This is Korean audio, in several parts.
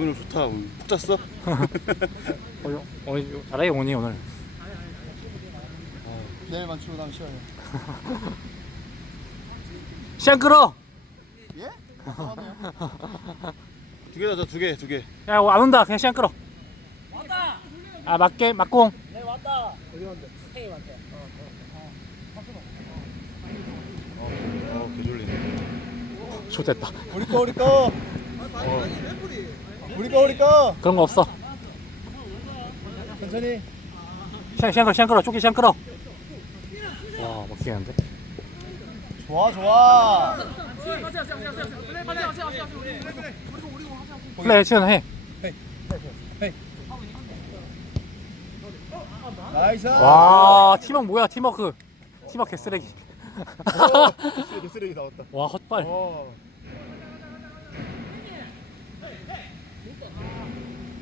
오늘 좋다. 오늘 푹 잤어? 어, 오늘 잘해 용훈이 오늘. 내일만 나면 쉬어요. 시간 끌어. 예? 두 개다, 저두 개, 두 개. 야, 안 온다. 그냥 시간 끌어. 왔다. 아, 맞게 맞공. 어, 개졸리네. 좋됐다. 우리 거 우리 거. 우리 거 우리 거. 그런 거 없어. 천천히. 시간 시간 끌어. 시간 끌어. 쪼기 시간 끌어. 와, 먹히겠는데. 좋아 좋아. 플레이 시간 해. 나이스. 와, 팀워크 뭐야? 팀워크. 팀워크. 쓰레기 쓰레기 나왔다. 와, 헛발. 어.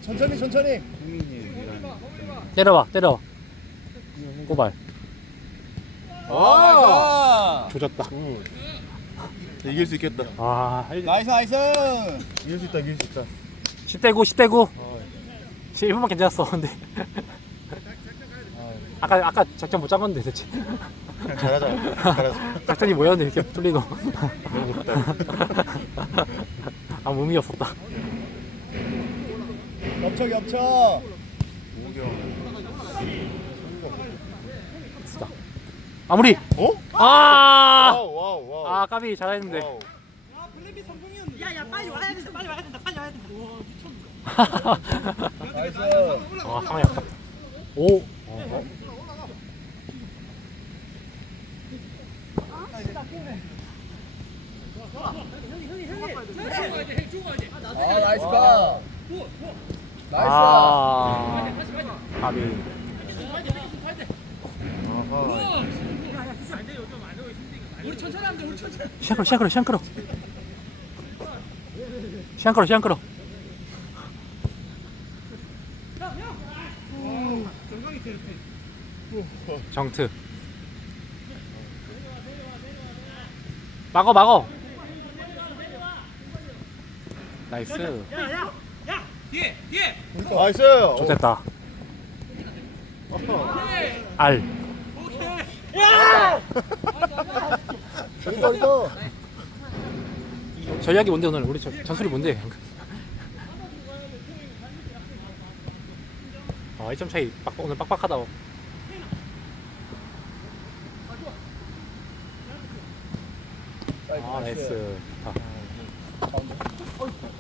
천천히 천천히. 때려봐. 때려. 꼬발. 아, 조졌다. 이길 수 있겠다. 아, 나이스 나이스. 이길 수 있다, 이길 수 있다. 10대 9, 10대 9. 1분만 괜찮았어. 근데 아까 아까 작전 못 짠 건데 대체. 잘하자. 잘하자. 작전이 뭐였는데 이렇게 뚫리노. 너무 좋다. 아무 의미 없었다. 겹쳐 겹쳐. 마무리. 어? 아! 와우, 와우, 와우. 아, 까비 잘했는데. 와우. 야야 빨리 와야 된다 빨리 와야 된다 빨리 와야 된다 와 나이스. 아, 상황이 아깝다. 오. 어, 아 나이스 가. 나이스. 아. 까비. 시간 끌어, 시간 끌어, 시간 끌어. 시간 끌어, 시간 끌어. 정트. 막어, 막어. 나이스. 나이스. 좋됐다. 알. 우리 거 우리 거. 전략이 뭔데 오늘 우리 저, 전술이 뭔데? 아 1점 차이 빡, 오늘 빡빡하다. 아 나이스. 좋다.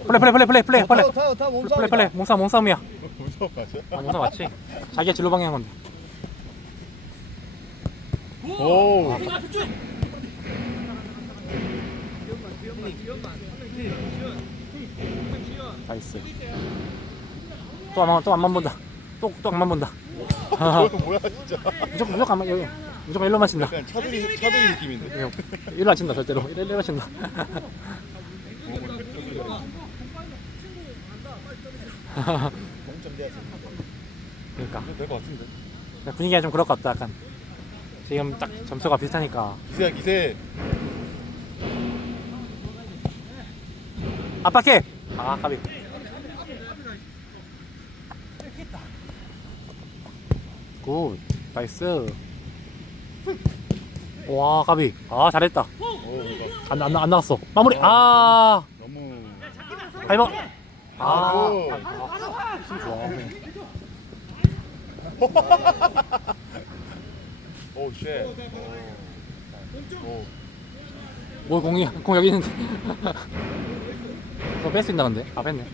플레이 플레이 플레이 플레이 플레이 플레이 타워 타워 타워 몸싸움. 플레이 플레이 몸싸움 몸싸움이야. 무서워, 맞아? 아 몸싸움 맞지? 자기가 진로 방향 건데. 오. 나이스. 또 안만 또 안만 본다. 또또 안만 본다. 저거 뭐야, 진짜. 무조건 무조건 안만 여기 무조건 일로만 친다. 그냥 차들이, 차들이 느낌인데. 일로 안 친다 절대로 일로 일로 친다. 동점 돼야지. 그러니까 될것 같은데. 분위기가 좀 그럴 것 같다 약간. 지금 딱 점수가 비슷하니까. 기세야, 기세. 압박해. 아 까비. 굿. 나이스. 와 까비. 아 잘했다. 오, 이거 안 안 안 나왔어. 마무리. 아. 너무. 발목. 아. 아이고. 힘 좋아. 오, 쉣. 오. 뭐 공이 공 여기 있는데. 그거 뺄수 있나 근데? 아 뺐네.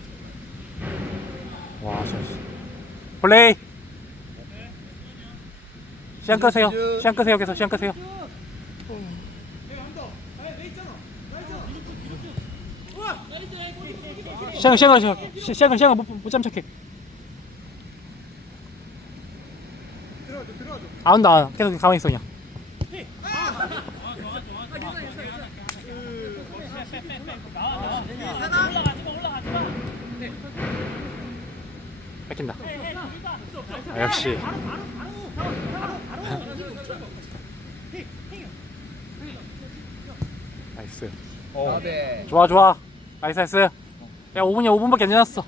와 씨. 플레이. 시간 끄세요. 시간 끄세요. 계속 시간 끄세요. 시간 시간 시간 못못 잠착해. 아 온다. 계속 가만히 있어 그냥. 뺏긴다. 아, 역시. 나이스. 어. 네. 좋아 좋아. 나이스 나이스. 야 5분이야 5분밖에 안 지났어.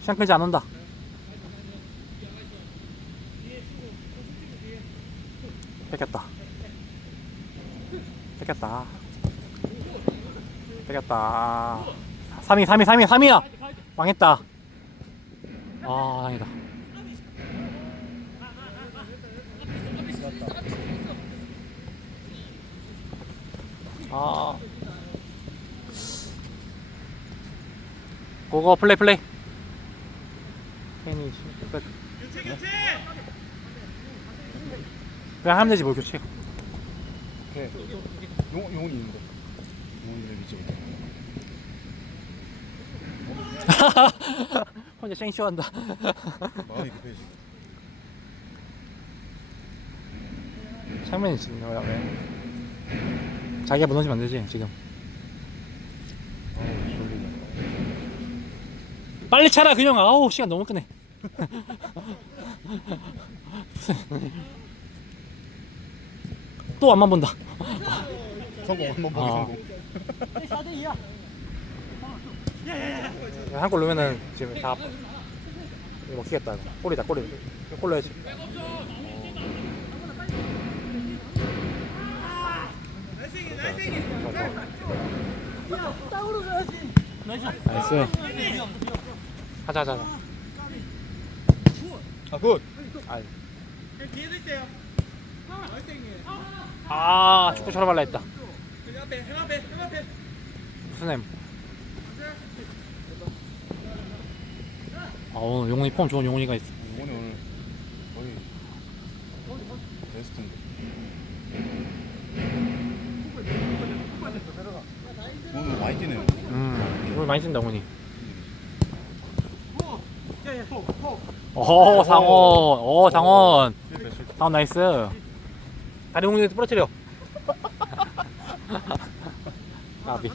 시간 끌지 안 온다. 뺏겼다. 뺏겼다. 뺏겼다. 3위, 3위, 3위, 3위야! 망했다. 아, 다행이다. 아. 고고 플레이 플레이. 괜히 끝. 교체 교체. 그냥 하면 되지 뭘 교체. 오케이. 용 용훈이 있는데. 용훈이를 믿지 못해. 혼자 쌩쇼한다. 마음이 급해 지금. 창면이 지금 뭐야 왜? 자기가 무너지면 안 되지 지금. 아우 졸리네. 빨리 차라 그냥 아우 시간 너무 끄네. 또 앞만 본다. 성공 한번 보기 아. 성공. 4대 2야. 한골 넣으면은 지금 다 이거 먹히겠다. 이거. 골이다 골이. 골 넣어야지. 나이스. 나이스. 하자 하자. 하자. 아 굿. 아, 뒤에도 있어요. 아 축구 처럼 발라 했다. 그 앞에 형 앞에 형 앞에. 무슨 엠? 아 오늘 용훈이 폼 좋은 용훈이가 있어. 용훈이 오늘 거의 베스트인데. 오늘 많이 뛰네요. 음 오늘 많이 뛴다 용훈이. 오 상원. 오 상원. 상원 나이스. 다리 용훈이 부러뜨려. 까비.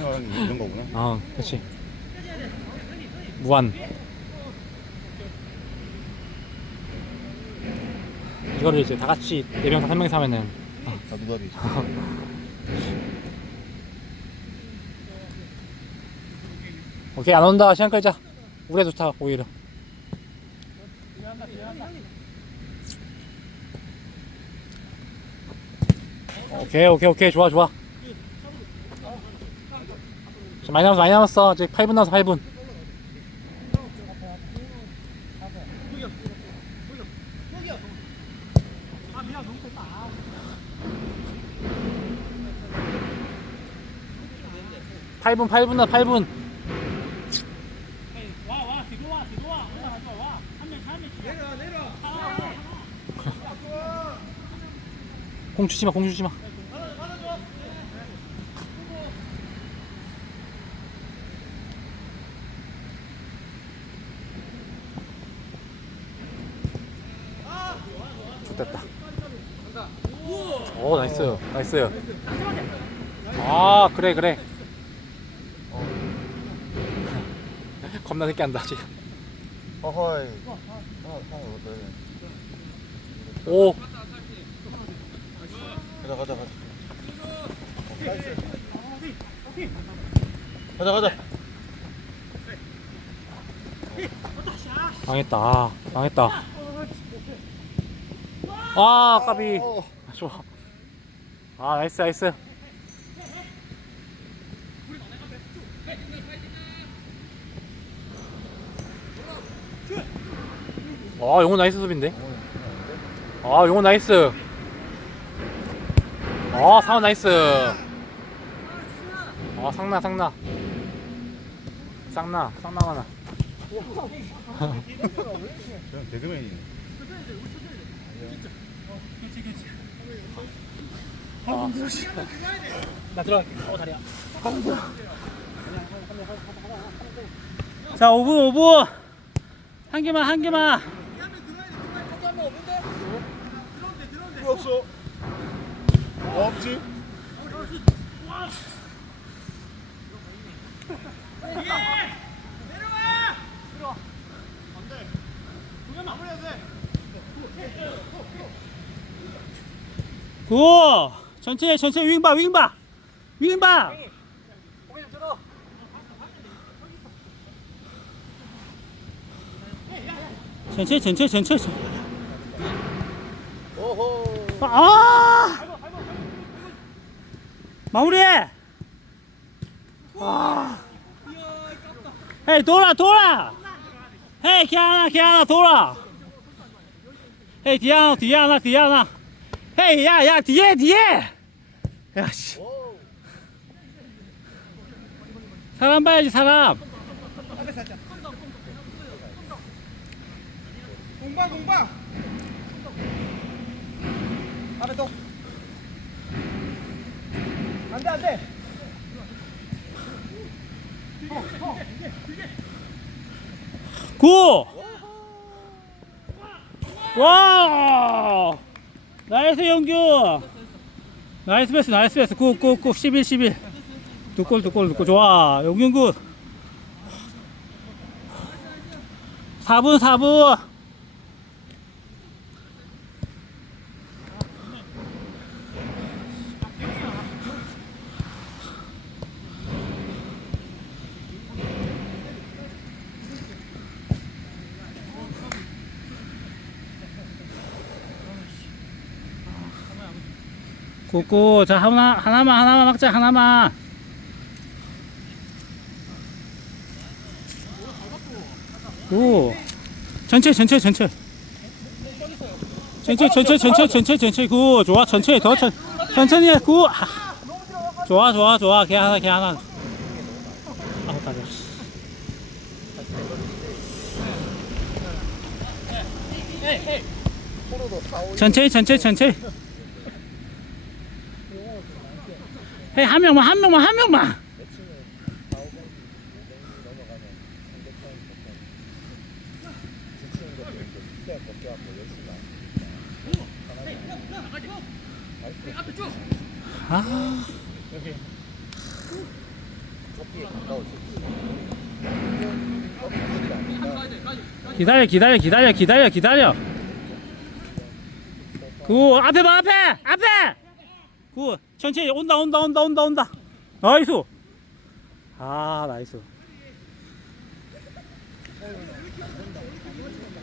이런 거구나. 어, 그렇지. 무한. 이거를 이제 다 같이 네 명, 다섯 명이서 하면은 다 누다리 오케이 안 온다 시간 끌자. 우리 좋다 오히려. 오케이 오케이 오케이 좋아 좋아. 자, 많이 남았어 많이 남았어. 이제 8분 남았어 8분. 아 미안 너무 뺐다. 아. 팔분팔분나팔분 와와 뒤로 와 뒤로 와. 올라가지 마 와. 한명한 명씩. 내려 내려. 공 주지 마, 공 주지 마. 좋됐다. 오, 나이스, 나이스. 아, 그래, 그래. 어. 겁나 늦게 한다, 지금. 어허이. 네. 오, 가자 가자 가자. 가자 가자. 망했다. 아, 망했다. 아, 까비. 아, 좋아. 아, 나이스, 나이스. 아, 용호 나이스 수비인데? 아, 용호 나이스. 아, 상원 나이스. 아, 상나, 상나. 쌍나, 쌍나가나. 그냥 개그맨이네. 나 들어갈게. 어, 다리야. 자, 5분, 5분. 한 개만, 한 개만. 없어. 없지. 오! 전체 전체 윙바 윙바 윙바 전체 전체 전체 전체 아! 마무리해! 와. 헤이 돌아 돌아! 헤이 기아나 기아나 돌아! 헤이 디아나 디아나 디아나! 헤이 야 야 뒤에 뒤에! 야씨. 오. 사람 봐야지 사람. 공방 공방 앞에 또 안 돼 안 돼. 구! 와! 나이스 영규! 나이스 패스 나이스 패스. 굿굿굿 11 11 두 골 두 골 두 골. 좋아. 영균 굿. 4분 4분 굿굿 자 하나 하나만 하나만 막자 하나만. 오. 전체 전체 전체. 전체 전체 전체 전체 전체. 굿 좋아 천천히 더 천, 천천히 해굿 좋아 좋아 좋아. 걔 하나 걔 하나. 아우 다리 4, 5, 천 에이, 한 명만 한 명만 한 명만. 아. 기다려 기다려 기다려 기다려 기다려. 구 앞에 봐 앞에 앞에. 구. 천천히 온다 온다 온다 온다 온다. 나이스. 아 나이스.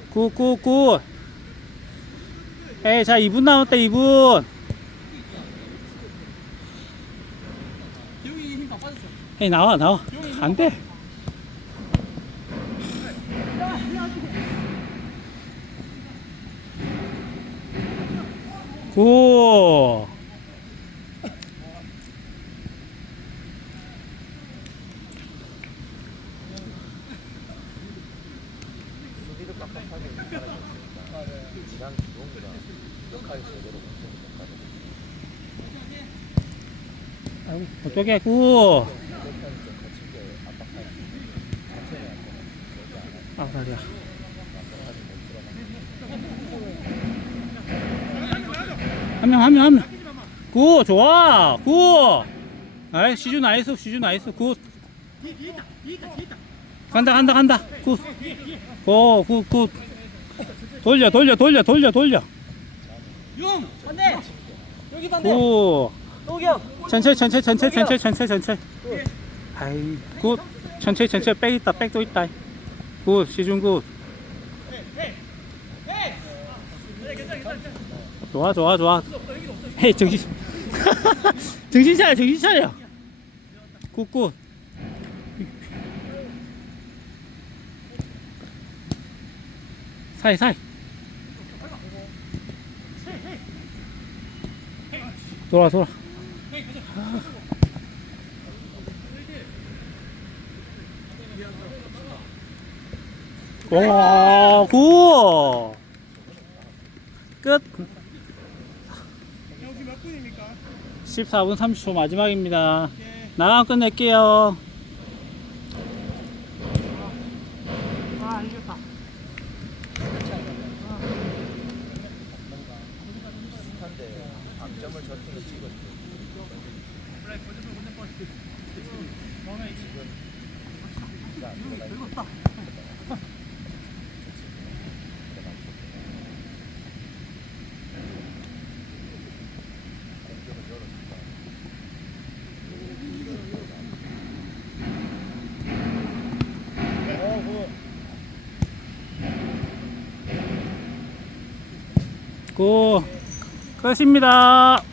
굿굿굿. 에이 자 2분 남았다 2분. 대웅이 힘다 빠졌어 에이 나와 나와. 안돼 쪼개 우. 아 말이야. 한명 한 명 한 명. 굿 좋아 굿. 아이 시주 나이스 시주 나이스 굿. 간다 간다 간다 굿. 굿굿 굿. 돌려 돌려 돌려 돌려 돌려. 용 반대 여기 반대. 오. 노경. 형 천천히 천천히 천천히 천천히 천천히 천천히 아이 굿. 천천히 천천히 백 있다 백도 있다. 굿 시준 굿. 좋아 좋아 좋아. 헤이 정신 정신 차려 정신 차려. 굿굿. 사이 사이. 돌아 돌아 와, 굿! 끝! 여기 몇 분입니까? 14분 30초 마지막입니다. 나가 끝낼게요. 아 이겼다 비슷한데 강점을 저렇게 찍었을 때 공격을 열었을까 고 끝입니다